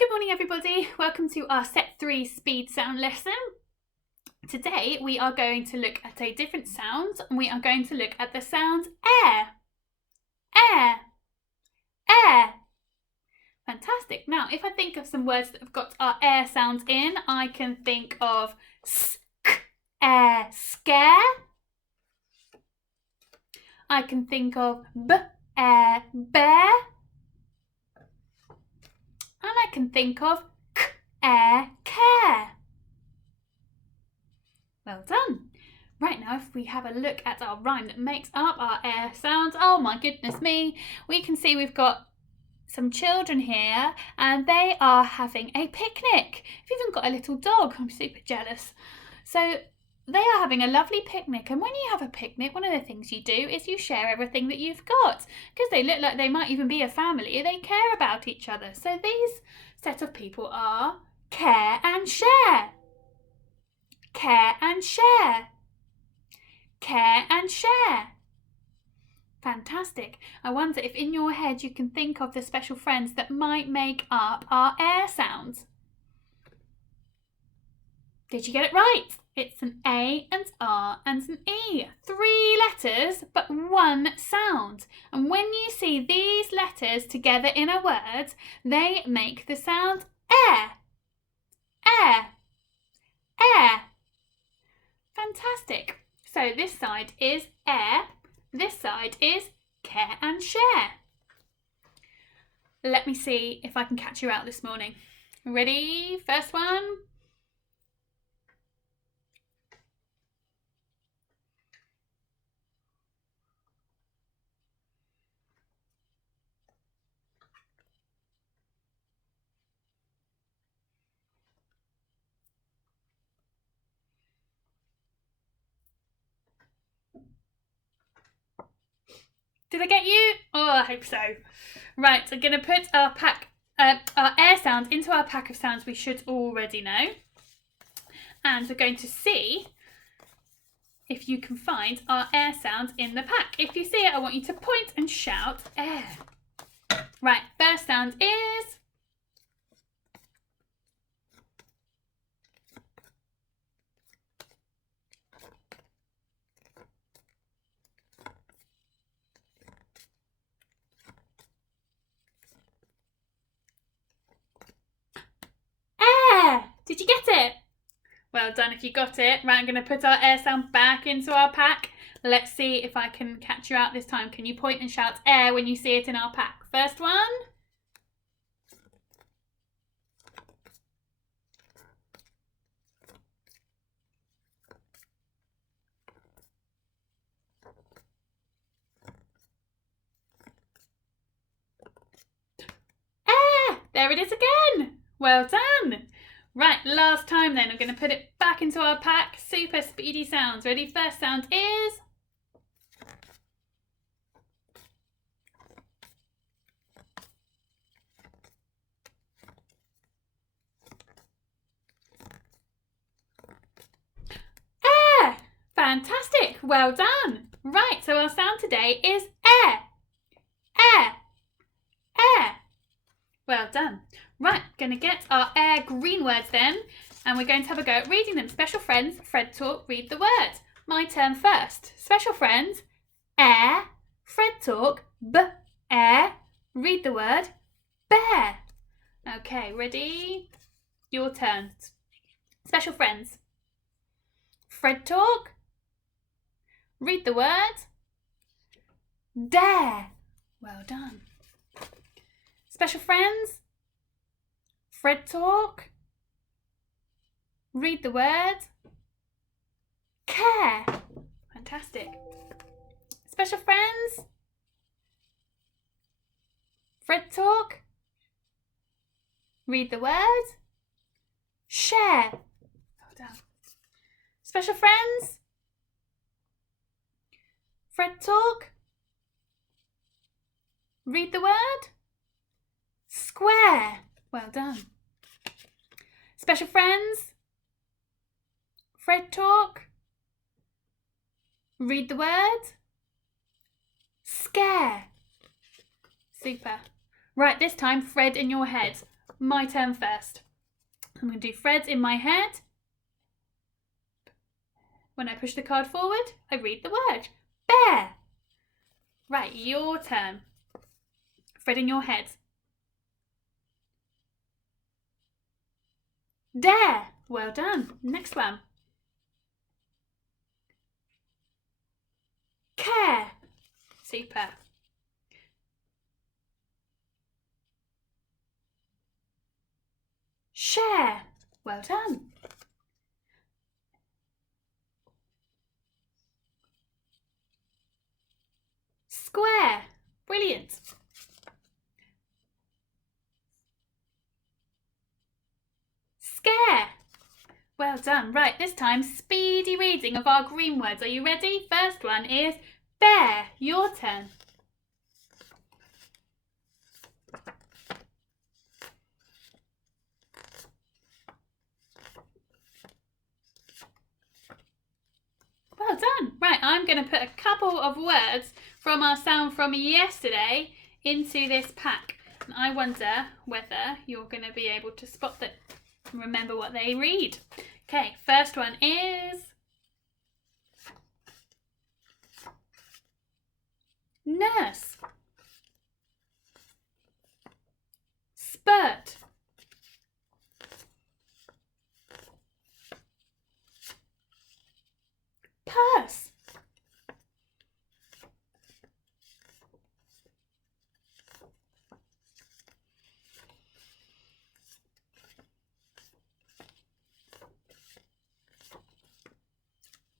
Good morning everybody, welcome to our Set 3 speed sound lesson. Today we are going to look at a different sound and we are going to look at the sound air. Air. Air. Fantastic. Now if I think of some words that have got our air sounds in, I can think of air, scare. I can think of air, bear. And I can think of air, care. Well done. Right, now if we have a look at our rhyme that makes up our air sounds, oh my goodness me, we can see we've got some children here and they are having a picnic. I've even got a little dog, I'm super jealous. So they are having a lovely picnic, and when you have a picnic, one of the things you do is you share everything that you've got, because they look like they might even be a family. They care about each other. So these set of people are care and share. Care and share. Care and share. Fantastic. I wonder if in your head you can think of the special friends that might make up our air sounds. Did you get it right? It's an A, and R, and an E. 3 letters, but 1 sound. And when you see these letters together in a word, they make the sound air. Air. Air. Fantastic. So this side is air, this side is care and share. Let me see if I can catch you out this morning. Ready? First one. Did I get you? Oh, I hope so. Right, I'm going to put our air sounds into our pack of sounds we should already know. And we're going to see if you can find our air sounds in the pack. If you see it, I want you to point and shout air. Right, first sound is... air. Did you get it? Well done if you got it. Right, I'm going to put our air sound back into our pack. Let's see if I can catch you out this time. Can you point and shout air when you see it in our pack? First one. Air. There it is again. Well done. Right, last time then. I'm going to put it back into our pack. Super speedy sounds. Ready? First sound is... air. Fantastic. Well done. Right, so our sound today is air. Air. Air. Well done. Right, going to get our air green words then, and we're going to have a go at reading them. Special friends, Fred Talk, read the word. My turn first. Special friends, air, Fred Talk, air, read the word, bear. Okay, ready? Your turn. Special friends, Fred Talk, read the word, dare. Well done. Special friends, Fred Talk, read the word, care. Fantastic. Special friends, Fred Talk, read the word, share. Well done. Special friends, Fred Talk, read the word, square. Well done. Special friends, Fred Talk, read the word, scare. Super. Right, this time Fred in your head. my turn first. I'm going to do Fred's in my head. When I push the card forward, I read the word. Bear. Right, your turn. Fred in your head. Dare. Well done. Next one. Care. Super. Share. Well done. Square. Brilliant. Scare. Well done. Right, this time, speedy reading of our green words. Are you ready? First one is bear. Your turn. Well done. Right, I'm going to put a couple of words from our sound from yesterday into this pack. And I wonder whether you're going to be able to spot that and remember what they read. Okay, first one is nurse. Spurt. Purse.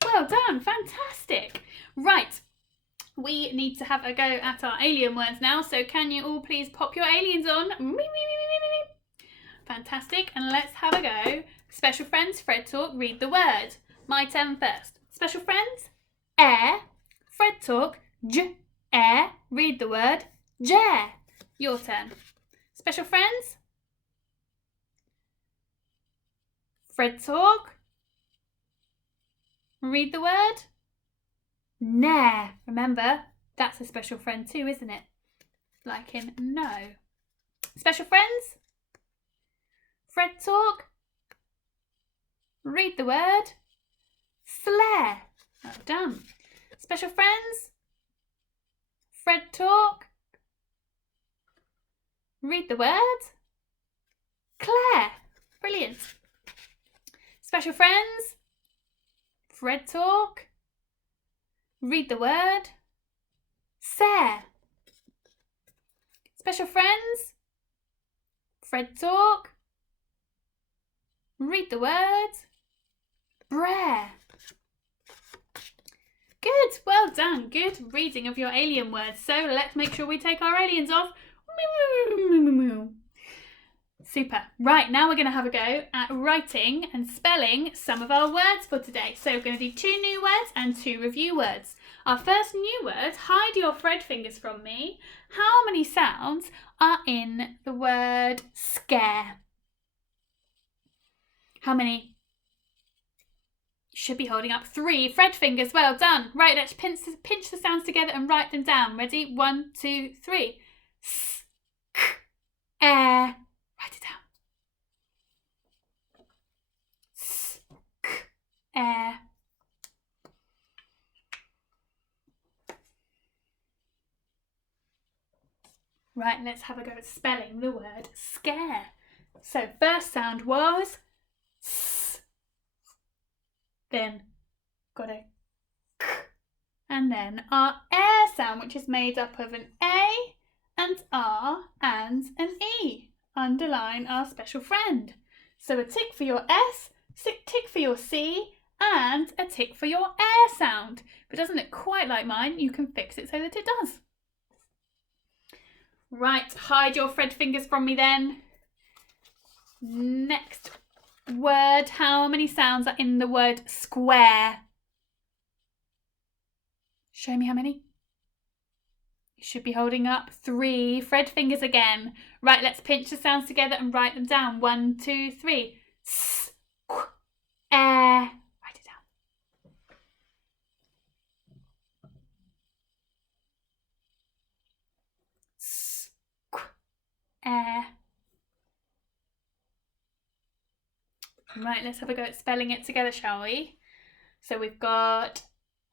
Well done, fantastic. Right, we need to have a go at our alien words now, so can you all please pop your aliens on? Fantastic, and let's have a go. Special friends, Fred Talk, read the word. My turn first. Special friends, air. Fred Talk, air, read the word. Jare. Your turn. Special friends, Fred Talk, read the word. Nair. Remember, that's a special friend too, isn't it? Like in no. Special friends, Fred Talk, read the word. Flare. Well done. Special friends, Fred Talk, read the word. Claire. Brilliant. Special friends, Fred Talk, read the word. Sare. Special friends, Fred Talk, read the word. Brer. Good, well done. Good reading of your alien words. So let's make sure we take our aliens off. Super. Right, now we're going to have a go at writing and spelling some of our words for today. So we're going to do 2 new words and 2 review words. Our first new word, hide your Fred fingers from me. How many sounds are in the word scare? How many? You should be holding up 3 Fred fingers. Well done. Right, let's pinch the sounds together and write them down. Ready? 1, 2, 3. S, k, air. Write it down. S, k, air. Right, let's have a go at spelling the word scare. So first sound was S. Then got a K. And then our air sound, which is made up of an A, and R, and an E. Underline our special friend. So a tick for your S, tick for your C, and a tick for your air sound. If it doesn't look quite like mine, you can fix it so that it does. Right, hide your Fred fingers from me then. Next word, how many sounds are in the word square? Show me how many. You should be holding up 3 Fred fingers again. Right, let's pinch the sounds together and write them down. 1, 2, 3. S, qu, air. Write it down. S, qu, air. Right, let's have a go at spelling it together, shall we? So we've got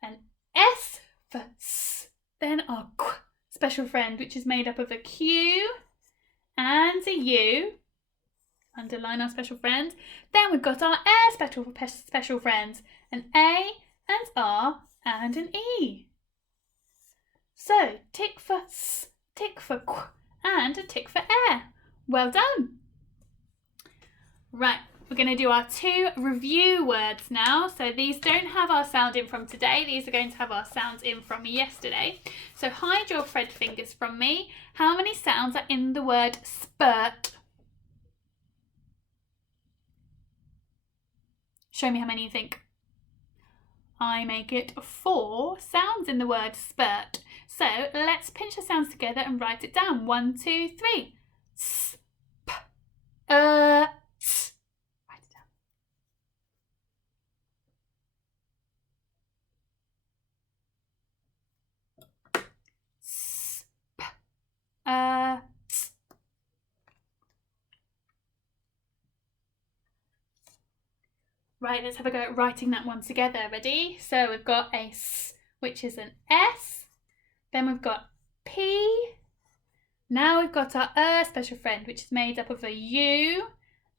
an S for S, then our Q special friend, which is made up of a Q and a U. Underline our special friend. Then we've got our air special friends, an A and R and an E. So tick for S, tick for Q, and a tick for air. Well done. Right, we're going to do our 2 review words now. So these don't have our sound in from today. These are going to have our sounds in from yesterday. So hide your Fred fingers from me. How many sounds are in the word spurt? Show me how many you think. I make it 4 sounds in the word spurt. So let's pinch the sounds together and write it down. 1, 2, 3. S, p, s. Write it down. S, p, s. Right, let's have a go at writing that one together. Ready? So we've got a S, which is an S. Then we've got P. Now we've got our special friend, which is made up of a U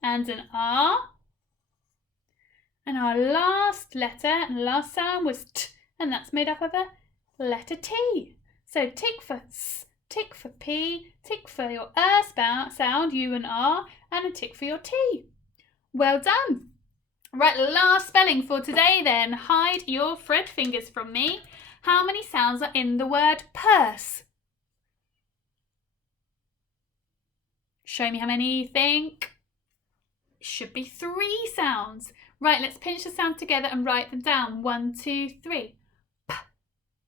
and an R. And our last letter and last sound was T, and that's made up of a letter T. So tick for S, tick for P, tick for your sound, U and R, and a tick for your T. Well done. Right, last spelling for today then. Hide your Fred fingers from me. How many sounds are in the word purse? Show me how many you think. It should be 3 sounds. Right, let's pinch the sounds together and write them down. 1, 2, 3. P,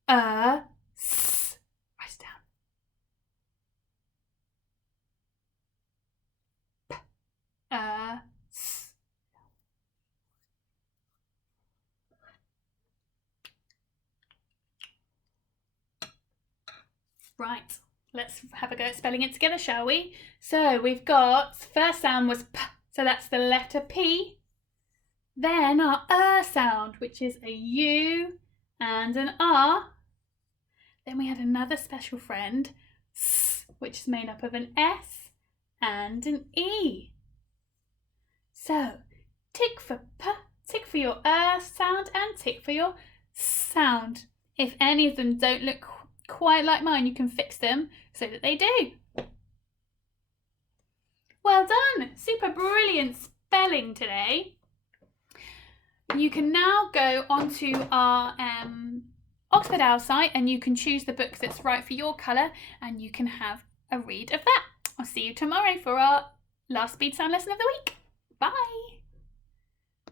s. Write it down. P, s. Right, let's have a go at spelling it together, shall we? So we've got, first sound was P, so that's the letter P. Then our sound, which is a U and an R. Then we had another special friend, S, which is made up of an S and an E. So tick for P, tick for your sound, and tick for your sound. If any of them don't look quite like mine, you can fix them so that they do. Well done! Super brilliant spelling today. You can now go onto our Oxford Owl site and you can choose the book that's right for your colour and you can have a read of that. I'll see you tomorrow for our last speed sound lesson of the week. Bye!